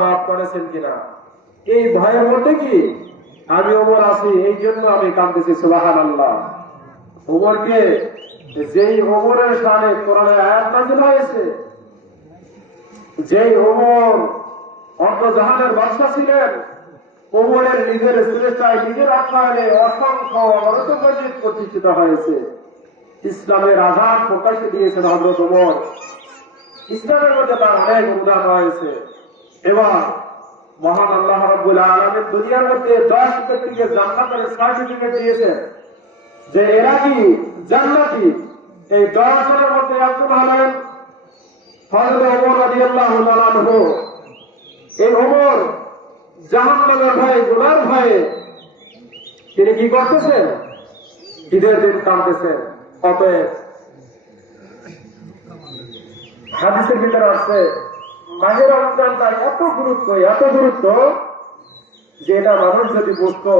মাফ করেছেন কিনা, এই ভয়ের মধ্যে কি আমি ওমর আছি, এই জন্য আমি কাঁদতেছি। সুবহানাল্লাহ। ওমরকে, যেই ওমরের শানে কোরআনে আয়াত নাযিল হয়েছে, যেই ওমর অন্তর্জাহানের বাদশা ছিলেন, ওমরের নিজের শ্রেষ্ঠায় নিজের অর্থায়নে অসংখ্য অনন্ত মসজিদ প্রতিষ্ঠিত হয়েছে। ইসলামের আযান প্রকাশে দিয়েছেন হযরত ওমর। ইসলামের মধ্যে তার অনেক অবদান রয়েছে। এবার মহান আল্লাহ রাব্বুল আলামিন দুনিয়ার মধ্যে 10 ব্যক্তিকে জান্নাতের সার্টিফিকেট দিয়েছেন যে এরা কি জান্নাতি। এই 10 জনের মধ্যে একজন হলেন হযরত ওমর রাদিয়াল্লাহু তাআলা আনহু। এই ওমর জাহান্নামের ভয়ে, গুনার ভয়ে তিনি কি করতেছেন? ঈদের দিন কাঁদতেছেন। অতএব হাদিসের ভিতরে আছে মাহে রমজানটা এত গুরুত্ব যে এটা মানুষ যদি বুঝতো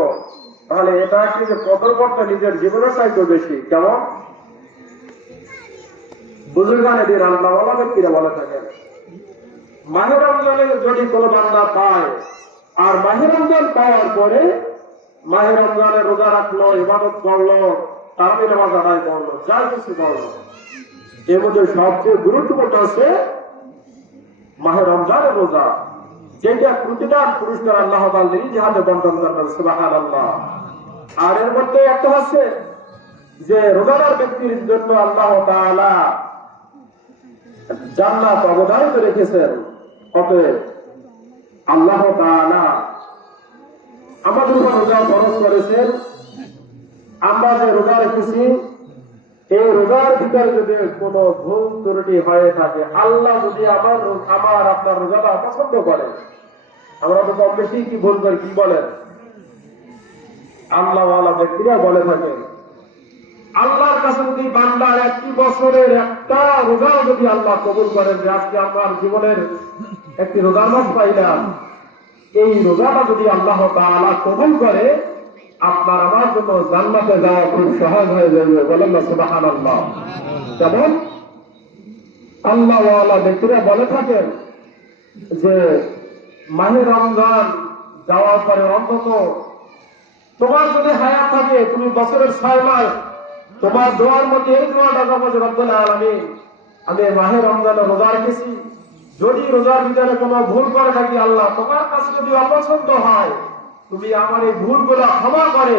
তাহলে এটা কিন্তু কদর করতে নিজের জীবনের চাইতে বেশি। কেমন? বুজুর্গানে দিন আল্লাহওয়ালা ব্যক্তিরা বলে থাকেন, মাহে রমজানে যদি কোনো বান্দা পায় আর মাহে রমজান পাওয়ার পরে মাহে রমজানে রোজা রাখলো, ইবাদত করলো, তারাবি নামাজ আদায় করলো, যা কিছু করলো, এর মধ্যে সবচেয়ে গুরুত্বপূর্ণ হচ্ছে মাহে রমজানের রোজা, যেটা প্রতিদান পুরস্কার আল্লাহ তাআলা জিহাদে বন্টন করবেন। সুবহানাল্লাহ। আর এর মধ্যে একটা হচ্ছে যে রোজাদার ব্যক্তির জন্য আল্লাহ তাআলা জান্নাত অবধারিত রেখেছেন। অতএব আল্লাহ তাআলা আমাদের উপর রোজা ফরজ করেছেন। আমরা যে রোজা রেখেছি, এই রোজার ভিতরে যদি কোনো ভুল ত্রুটি হয়ে থাকে, আল্লাহ যদি আমার আপনার রোজাটা পছন্দ করে, আমরা তো কম বেশি কি ভুল করি, কি বলেন? আল্লাহওয়ালা ব্যক্তিরা বলে থাকে, আল্লাহর কাছে যদি বান্দার একটি বছরের একটা রোজাও যদি আল্লাহ কবুল করেন, যে আজকে আমার জীবনের একটি রোজার মাস পাইলাম, এই রোজাটা যদি আল্লাহ তাআলা কবুল করে, আপনার আমার জন্য জান্নাতে যাওয়া খুব সহজ হয়ে যাবে। বলেন না সুবহানাল্লাহ। যেমন আল্লাহওয়ালা ব্যক্তিরা বলে থাকেন যে মাহে রমজান যাওয়ার পরে অন্তত তোমার যদি হায়াত থাকে, তুমি বছরের 6 মাস তোমার দোয়ার মধ্যে এই দোয়াটা করবো যে রব্বুল আলামিন, আমি মাহে রমজানে রোজা রেখেছি, যদি রোজার ভিতরে কোনো ভুল করে থাকি, আল্লাহ তোমার কাছে যদি অপছন্দ হয়, তুমি আমার এই ভুলগুলো ক্ষমা করে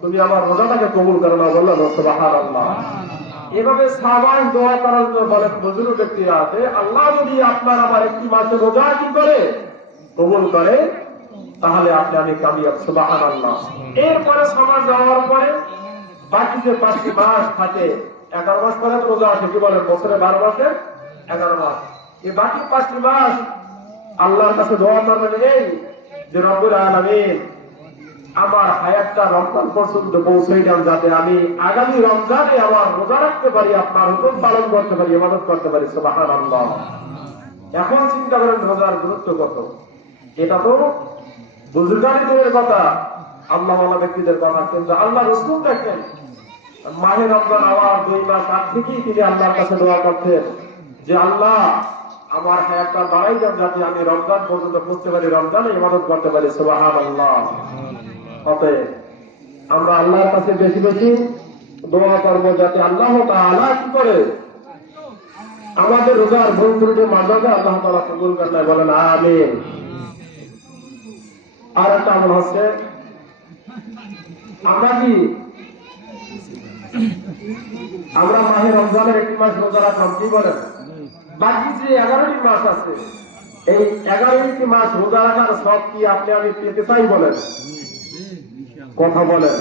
তুমি আমার রোজাটাকে কবুল করে নাও। বললেন সুবহানাল্লাহ। এভাবে সাবান দোয়া করার জন্য বলে বুজুর্গ ব্যক্তিরা আছে, আল্লাহ যদি আপনার আমার একটি মাসের রোজা কি করে কবুল করে, তাহলে আমি কামিয়াব। সুবহানাল্লাহ। এরপরে সমাজ যাওয়ার পরে বাকি যে 5টি মাস থাকে, 11 মাস পরে রোজা আসে, কি বলেন? বছরে 12 মাসে 11 মাস। এই বাকি 5টি মাস আল্লাহর কাছে দোয়া করবেন এই যে রব্বুল আলামিন, আমার হায়াতটা রমজান পর্যন্ত পৌঁছে যান, যাতে আমি আগামী রমজানে আমার রোজা রাখতে পারি, আপনার হুকুম পালন করতে পারি, ইবাদত করতে পারি। সুবহানাল্লাহ। এখন চিন্তা করেন রোজার গুরুত্ব কত। এটা তো বুজুর্গানীদের কথা, আল্লাহওয়ালা ব্যক্তিদের কথা, কিন্তু আল্লাহ রাসূল দেখেন মাহে রমজান আওয়ার 2 মাস আগ থেকেই তিনি আল্লাহর কাছে দোয়া করতেন যে আল্লাহ আমার হায়াতটা বাড়াই দেন, যাতে আমি রমজান পর্যন্ত পৌঁছতে পারি, রমজানে ইবাদত করতে পারি। সুবহানাল্লাহ। অতএব আমরা আল্লাহর কাছে বেশি বেশি দোয়া করবো, যাতে আল্লাহ তাআলা কি করে আমাদের রোজার ভুল ত্রুটি মাঝে আল্লাহ তাআলা কবুল করেন। বলেন আমিন। আর একটা আমল হচ্ছে, আমরা মাহে রমজানের 1 মাস রোজা রাখলাম, কি বলেন? বাকি যে 11টি মাস আছে, এই 11টি মাস রোজা রাখার সব কি আমি পেতে চাই? বলেন, কথা বলেন।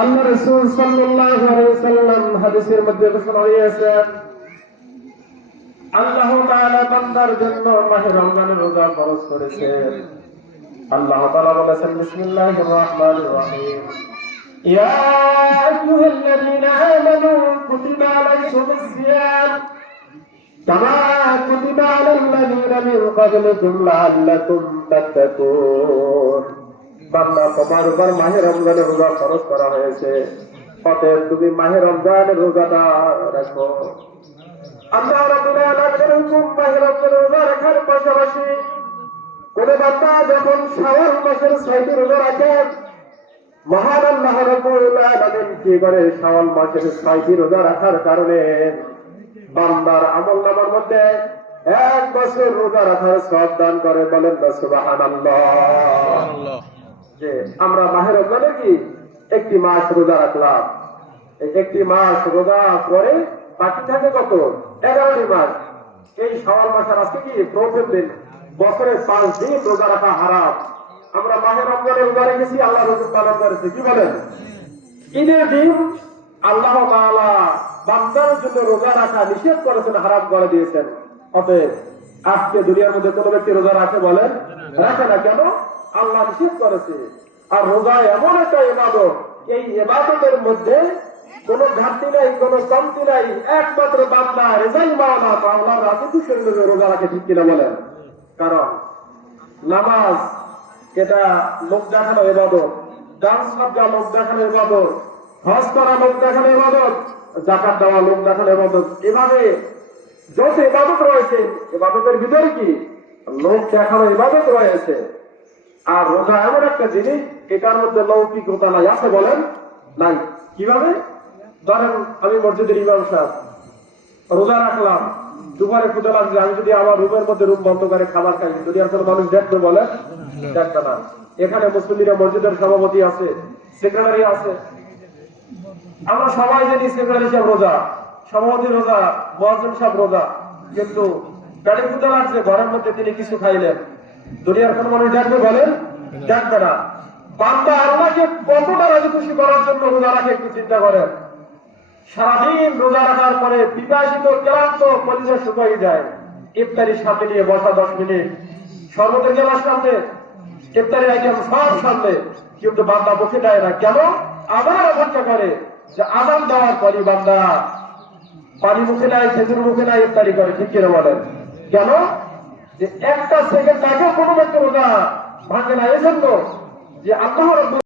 আল্লাহ রাসূল সাল্লাল্লাহু আলাইহি ওয়াসাল্লাম হাদিসের মধ্যে ঘোষণা হয়েছে, আল্লাহ তাআলা বান্দার জন্য মাহে রমজানের রোজা ফরজ করেছেন। আল্লাহ তাআলা বলেছেন, বিসমিল্লাহির রাহমানির রহিম, ইয়া আইয়ুহাল্লাযীনা আমানু কুতিবা আলাইকুমুস সিয়াম কামা কুতিবা আলাল্লাযীনা মিন ক্বাবলিকুম লাআল্লাকুম তাত্তাকুন। বান্দা, তোমার উপর মাহে রমজানের রোজা ফরজ করা হয়েছে, অতএব তুমি মাহে রমজানের রোজাটা রাখো। আল্লাহ রাব্বুল আলামিনের হুকুম রমজানের রোজা রাখার পাশাপাশি কোন বান্দা যখন শাওয়াল মাসের 6টি রোজা রাখেন, মহান আল্লাহ রাব্বুল আলামিন কি করে শাওয়াল মাসের 6টি রোজা রাখার কারণে বান্দার আমলনামার মধ্যে 1 বছর রোজা রাখার সওয়াব দান করে। বলেন না সুবহানাল্লাহ। যে আমরা মাহে রমজানে কি একটি মাস রোজা রাখলাম, এই একটি মাস রোজা পরে বাকি থাকে কত? 11টি মাস। এই শাওয়াল মাসের আজকে কি প্রথম দিন, বছরে 5 দিন রোজা রাখা হারাম। আমরা মাহে রমজানে রোজা রেখেছি, আল্লাহ রসুল পালন করেছি। কি বলেন? ঈদের দিন আল্লাহ তাআলা বান্দার জন্য রোজা রাখা নিষেধ করেছেন, হারাম করে দিয়েছেন। অতএব আজকে দুনিয়ার মধ্যে কোন ব্যক্তি রোজা রাখে? বলেন রাখে না। কেন? আল্লাহ নিষেধ করেছে। আর রোজা এমন একটা ইবাদত, এই ইবাদতের মধ্যে কোন ঘাটতি নাই, কোন কমতি নাই। একমাত্র বান্দা রেজাই মাওলা আল্লাহর রাজি খুশির জন্য রোজা রাখে। ঠিক কিনা বলেন? কারণ নামাজ এটা লোক দেখানো ইবাদত, ডান্স সাজা লোক দেখানো ইবাদত, হজ করা লোক দেখানো ইবাদত, যাকাত দেওয়া লোক দেখানো ইবাদত। এভাবে যত ইবাদত রয়েছে, ইবাদতের ভিতরে কি লোক দেখানো ইবাদত রয়েছে। আর রোজা এমন একটা জিনিস, এটার মধ্যে লৌকিকতা নাই। আছে? বলেন নাই। কিভাবে? ধরেন আমি মসজিদের ইমাম সাহেব, রোজা রাখলাম, দুপুরে ক্ষুধা লাগছে, আমি যদি আমার রুমের মধ্যে রুম বন্ধ করে খাবার খাই, যদি আর কোনো মানুষ দেখবে? বলেন দেখবে না। এখানে মুসলিমরা মসজিদের সভাপতি আছে, সেক্রেটারি আছে, আমরা সবাই জানি সেক্রেটারি সাহেব রোজা, সভাপতি রোজা, মুয়াজ্জিন সাহেব রোজা। কিন্তু পেটে ক্ষুধা লাগছে, ঘরের মধ্যে তিনি কিছু খাইলেন, দুনিয়ার কোন মানুষ দেখবে? বলেন দেখবে না। বান্দা আল্লাহকে কতটা রাজি খুশি করার জন্য রোজা রাখে, একটু চিন্তা করেন। সারাদিন রোজা রাখার পরে বিকাশিত ক্লান্ত কলিজা শুকিয়ে যায়, ইফতারির সামনে নিয়ে বসা 10 মিনিট, শরবতের গ্লাস সামনে, ইফতারির আইটেম সব সামনে, কিন্তু বান্দা বসে দেয় না। কেন? আবার অপেক্ষা করে যে আজান দেওয়ার পরই বান্দা পানি মুখে নেয়, খেজুর মুখে নেয়, ইফতারি করে। ঠিক কিনা বলেন? কেন? যে একটা সেকেন্ড আগে কোনো ব্যক্তি রোজা ভাঙে না, এজন্য যে আল্লাহ রাব্বুল